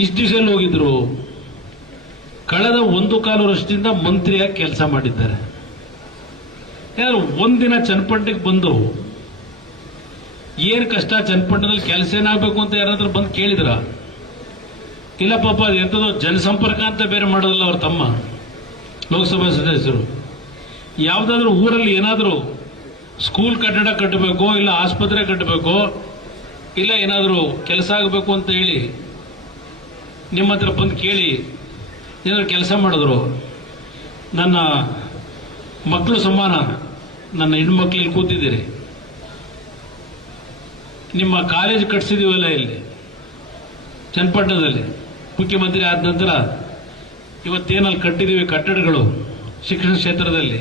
ಇಷ್ಟು ದಿವಸಲ್ಲಿ ಹೋಗಿದ್ರು. ಕಳೆದ ಒಂದು ಕಾಲು ವರ್ಷದಿಂದ ಮಂತ್ರಿಯಾಗಿ ಕೆಲಸ ಮಾಡಿದ್ದಾರೆ. ಯಾರು ಒಂದಿನ ಚನ್ನಪಟ್ಟಣಕ್ಕೆ ಬಂದು, ಏನು ಕಷ್ಟ ಚನ್ನಪಟ್ಟಣದಲ್ಲಿ ಕೆಲಸ ಏನಾಗಬೇಕು ಅಂತ ಯಾರಾದ್ರೂ ಬಂದು ಕೇಳಿದ್ರ? ಇಲ್ಲ ಪಾಪ, ಅದು ಜನಸಂಪರ್ಕ ಅಂತ ಬೇರೆ ಮಾಡೋದಿಲ್ಲ ಅವ್ರ ತಮ್ಮ, ಲೋಕಸಭಾ ಸದಸ್ಯರು. ಯಾವುದಾದ್ರೂ ಊರಲ್ಲಿ ಏನಾದರೂ ಸ್ಕೂಲ್ ಕಟ್ಟಡ ಕಟ್ಟಬೇಕು, ಇಲ್ಲ ಆಸ್ಪತ್ರೆ ಕಟ್ಟಬೇಕು, ಇಲ್ಲ ಏನಾದರೂ ಕೆಲಸ ಆಗಬೇಕು ಅಂತ ಹೇಳಿ ನಿಮ್ಮ ಹತ್ರ ಬಂದು ಕೇಳಿ, ಏನಾದ್ರು ಕೆಲಸ ಮಾಡಿದ್ರು, ನನ್ನ ಮಕ್ಕಳು ಸಮಾನ, ನನ್ನ ಹೆಣ್ಮಕ್ಳು ಇಲ್ಲಿ ಕೂತಿದ್ದೀರಿ. ನಿಮ್ಮ ಕಾಲೇಜ್ ಕಟ್ಸಿದೀವಲ್ಲ ಇಲ್ಲಿ, ಚನ್ನಪಟ್ಟಣದಲ್ಲಿ, ಮುಖ್ಯಮಂತ್ರಿ ಆದ ನಂತರ ಇವತ್ತೇನಲ್ಲಿ ಕಟ್ಟಿದೀವಿ ಕಟ್ಟಡಗಳು, ಶಿಕ್ಷಣ ಕ್ಷೇತ್ರದಲ್ಲಿ.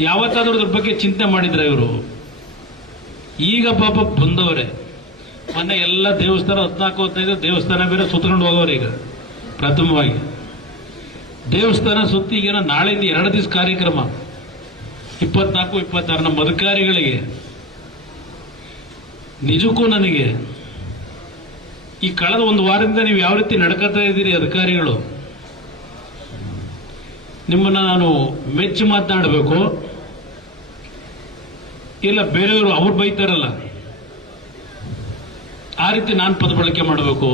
ಯಾವತ್ತಾದ್ರೂ ಅದ್ರ ಬಗ್ಗೆ ಚಿಂತೆ ಮಾಡಿದ್ರೆ ಇವರು? ಈಗ ಪಾಪ ಬಂದವರೇ. ಮೊನ್ನೆ ಎಲ್ಲ ದೇವಸ್ಥಾನ ಹದಿನಾಲ್ಕು, ಹದಿನೈದು ದೇವಸ್ಥಾನ ಬೇರೆ ಸುತ್ತಕೊಂಡು ಹೋಗೋರು ಈಗ, ಪ್ರಥಮವಾಗಿ. ದೇವಸ್ಥಾನ ಸುತ್ತಿ ಈಗ ನಾಳೆಯಿಂದ ಎರಡು ದಿವಸ ಕಾರ್ಯಕ್ರಮ. ಇಪ್ಪತ್ನಾಲ್ಕು, ಇಪ್ಪತ್ತಾರು ನಮ್ಮ ಅಧಿಕಾರಿಗಳಿಗೆ. ನಿಜಕ್ಕೂ ನನಗೆ, ಈ ಕಳೆದ ಒಂದು ವಾರದಿಂದ ನೀವು ಯಾವ ರೀತಿ ನಡ್ಕೋತಾ ಇದ್ದೀರಿ ಅಧಿಕಾರಿಗಳು? ನಿಮ್ಮನ್ನ ನಾನು ಮೆಚ್ಚಿ ಮಾತನಾಡಬೇಕು. ಇಲ್ಲ ಬೇರೆಯವರು ಅವ್ರು ಬೈತಾರಲ್ಲ. ರೀತಿ ನಾನು ಪದ ಬಳಕೆ ಮಾಡಬೇಕು?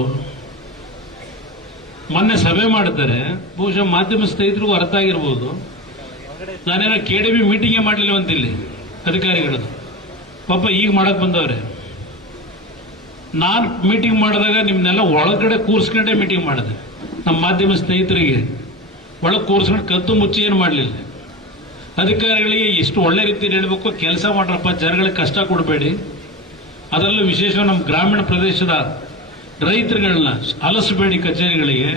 ಮೊನ್ನೆ ಸಭೆ ಮಾಡಿದ್ದಾರೆ. ಬಹುಶಃ ಮಾಧ್ಯಮ ಸ್ನೇಹಿತರಿಗೂ ಅರ್ಥ ಆಗಿರ್ಬೋದು. ನಾನೇನೋ ಕೆ ಡಿ ಬಿ ಮೀಟಿಂಗೇ ಮಾಡಲಿಲ್ಲ ಅಂತಿಲ್ಲಿ, ಅಧಿಕಾರಿಗಳದ್ದು. ಪಾಪ ಈಗ ಮಾಡಕ್ ಬಂದವ್ರೆ. ನಾನು ಮೀಟಿಂಗ್ ಮಾಡಿದಾಗ ನಿಮ್ನೆಲ್ಲ ಒಳಗಡೆ ಕೂರ್ಸ್ಕೊಂಡೇ ಮೀಟಿಂಗ್ ಮಾಡಿದೆ. ನಮ್ಮ ಮಾಧ್ಯಮ ಸ್ನೇಹಿತರಿಗೆ. ಒಳಗೆ ಕೂರಿಸ್ಕೊಂಡು ಕತ್ತು ಮುಚ್ಚಿ ಏನು ಮಾಡಲಿಲ್ಲ. ಅಧಿಕಾರಿಗಳಿಗೆ ಎಷ್ಟು ಒಳ್ಳೆ ರೀತಿಯಲ್ಲಿ ಹೇಳಬೇಕು, ಕೆಲಸ ಮಾಡ್ರಪ್ಪ, ಜನಗಳಿಗೆ ಕಷ್ಟ ಕೊಡಬೇಡಿ. ಅದರಲ್ಲೂ ವಿಶೇಷವಾಗಿ ನಮ್ಮ ಗ್ರಾಮೀಣ ಪ್ರದೇಶದ ರೈತರುಗಳನ್ನ ಅಲಸಬೇಡಿ ಕಚೇರಿಗಳಿಗೆ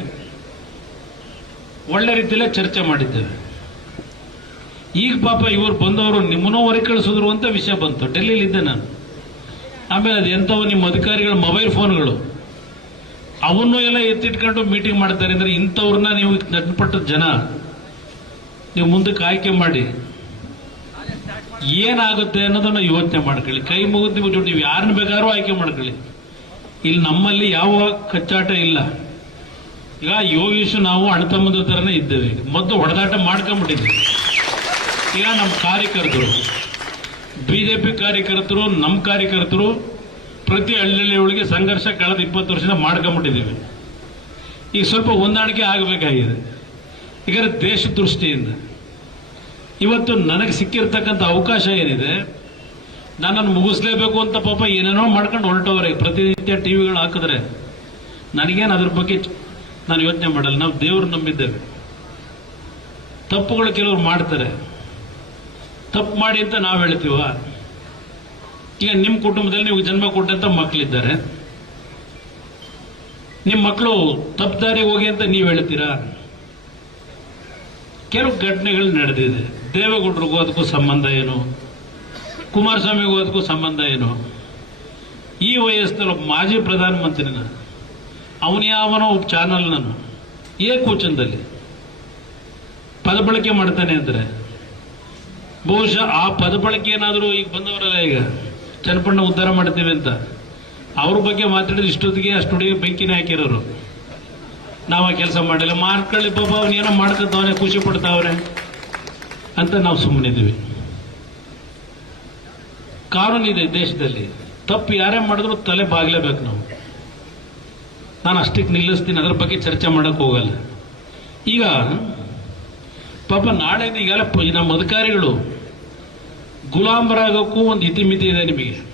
ಒಳ್ಳೆ ರೀತಿಯಲ್ಲೇ ಚರ್ಚೆ ಮಾಡಿದ್ದೇವೆ. ಈಗ ಪಾಪ ಇವರು ಬಂದವರು ನಿಮ್ಮನ್ನೂ ಹೊರಗೆ ಕಳಿಸಿದ್ರು ಅಂತ ವಿಷಯ ಬಂತು. ಡೆಲ್ಲಿಲಿ ಇದ್ದೆ ನಾನು. ಆಮೇಲೆ ಅದು ಎಂಥವು ನಿಮ್ಮ ಅಧಿಕಾರಿಗಳ ಮೊಬೈಲ್ ಫೋನ್ಗಳು. ಅವನ್ನೂ ಎಲ್ಲ ಎತ್ತಿಟ್ಕೊಂಡು ಮೀಟಿಂಗ್ ಮಾಡ್ತಾರೆ. ಅಂದರೆ ಇಂಥವ್ರನ್ನ ನೀವು ನಡ್ಪಟ್ಟ ಜನ, ನೀವು ಮುಂದಕ್ಕೆ ಆಯ್ಕೆ ಮಾಡಿ ಏನಾಗುತ್ತೆ ಅನ್ನೋದನ್ನ ಯೋಚನೆ ಮಾಡ್ಕೊಳ್ಳಿ. ಕೈ ಮುಗಿದು ಜೊತೆ ನೀವು ಯಾರನ್ನ ಬೇಕಾದ್ರೂ ಆಯ್ಕೆ ಮಾಡ್ಕೊಳ್ಳಿ. ಇಲ್ಲಿ ನಮ್ಮಲ್ಲಿ ಯಾವ ಕಚ್ಚಾಟ ಇಲ್ಲ. ಈಗ ಯೋಗೀಶ್ ನಾವು ಅಣ್ಣತಮ್ಮದ ಥರನೇ ಇದ್ದೇವೆ. ಮೊದಲು ಹೊಡೆದಾಟ ಮಾಡ್ಕೊಂಡ್ಬಿಟ್ಟಿದ್ವಿ. ಈಗ ನಮ್ಮ ಕಾರ್ಯಕರ್ತರು, ಬಿಜೆಪಿ ಕಾರ್ಯಕರ್ತರು, ನಮ್ಮ ಕಾರ್ಯಕರ್ತರು ಪ್ರತಿ ಹಳ್ಳಿ ಒಳಗೆ ಸಂಘರ್ಷ ಕಳೆದ ಇಪ್ಪತ್ತು ವರ್ಷದಿಂದ ಮಾಡ್ಕೊಂಬಿಟ್ಟಿದ್ದೀವಿ ಈಗ ಸ್ವಲ್ಪ ಹೊಂದಾಣಿಕೆ ಆಗಬೇಕಾಗಿದೆ. ಈಗ ದೇಶ ದೃಷ್ಟಿಯಿಂದ ಇವತ್ತು ನನಗೆ ಸಿಕ್ಕಿರ್ತಕ್ಕಂಥ ಅವಕಾಶ ಏನಿದೆ, ನನ್ನನ್ನು ಮುಗಿಸ್ಲೇಬೇಕು ಅಂತ ಪಾಪ ಏನೇನೋ ಮಾಡ್ಕೊಂಡು ಹೊರಟವ್ರೆ. ಪ್ರತಿನಿತ್ಯ ಟಿವಿಗಳು ಹಾಕಿದ್ರೆ ನನಗೇನು ಅದ್ರ ಬಗ್ಗೆ ನಾನು ಯೋಚನೆ ಮಾಡಲ್ಲ. ನಾವು ದೇವರು ನಂಬಿದ್ದೇವೆ. ತಪ್ಪುಗಳು ಕೆಲವರು ಮಾಡ್ತಾರೆ. ತಪ್ಪು ಮಾಡಿ ಅಂತ ನಾವು ಹೇಳ್ತೀವ? ಈಗ ನಿಮ್ಮ ಕುಟುಂಬದಲ್ಲಿ ನೀವು ಜನ್ಮ ಕೊಟ್ಟಂತ ಮಕ್ಕಳಿದ್ದಾರೆ ನಿಮ್ಮ ಮಕ್ಕಳು ತಪ್ಪು ದಾರಿಗೆ ಹೋಗಿ ಅಂತ ನೀವು ಹೇಳ್ತೀರಾ? ಕೆಲವು ಘಟನೆಗಳು ನಡೆದಿದೆ. ದೇವೇಗೌಡರಿಗೂ ಅದಕ್ಕೂ ಸಂಬಂಧ ಏನು? ಕುಮಾರಸ್ವಾಮಿಗೂ ಅದಕ್ಕೂ ಸಂಬಂಧ ಏನು? ಈ ವಯಸ್ಸಲ್ಲಿ ಮಾಜಿ ಪ್ರಧಾನಮಂತ್ರಿನ, ಅವನ ಯಾವನೋ ಒಬ್ಬ ಚಾನಲ್ ನಾನು ಏ ಪದ ಬಳಕೆ ಮಾಡ್ತಾನೆ ಅಂದರೆ, ಬಹುಶಃ ಆ ಪದಬಳಕೆ ಏನಾದರೂ ಈಗ ಬಂದವರಲ್ಲ ಈಗ, ಚನ್ನಪಣ್ಣ ಉದ್ಧಾರ ಮಾಡ್ತೀವಿ ಅಂತ. ಅವ್ರ ಬಗ್ಗೆ ಮಾತಾಡಿದ್ರೆ ಇಷ್ಟೊತ್ತಿಗೆ ಅಷ್ಟೊತ್ತಿಗೆ ಬೆಂಕಿನೇ ಹಾಕಿರೋರು. ನಾವು ಆ ಕೆಲಸ ಮಾಡಿಲ್ಲ. ಮಾರ್ಕೊಳ್ಳಿ ಪಾಪ ಅವನೇನೋ ಮಾಡ್ಕೊತಾವನೆ ಖುಷಿ ಪಡ್ತಾವ್ರೆ ಅಂತ ನಾವು ಸುಮ್ಮನಿದ್ದೀವಿ. ಕಾನೂನಿದೆ ದೇಶದಲ್ಲಿ. ತಪ್ಪು ಯಾರೇ ಮಾಡಿದ್ರು ತಲೆ ಬಾಗ್ಲೇಬೇಕು ನಾವು. ನಾನು ಅಷ್ಟಕ್ಕೆ ನಿಲ್ಲಿಸ್ತೀನಿ, ಅದ್ರ ಬಗ್ಗೆ ಚರ್ಚೆ ಮಾಡೋಕೆ ಹೋಗಲ್ಲ. ಈಗ ಪಾಪ ನಾಳೆ ಪ- ನಮ್ಮ ಅಧಿಕಾರಿಗಳು ಗುಲಾಮರಾಗೋಕ್ಕೂ ಒಂದು ಇತಿಮಿತಿ ಇದೆ ನಿಮಗೆ.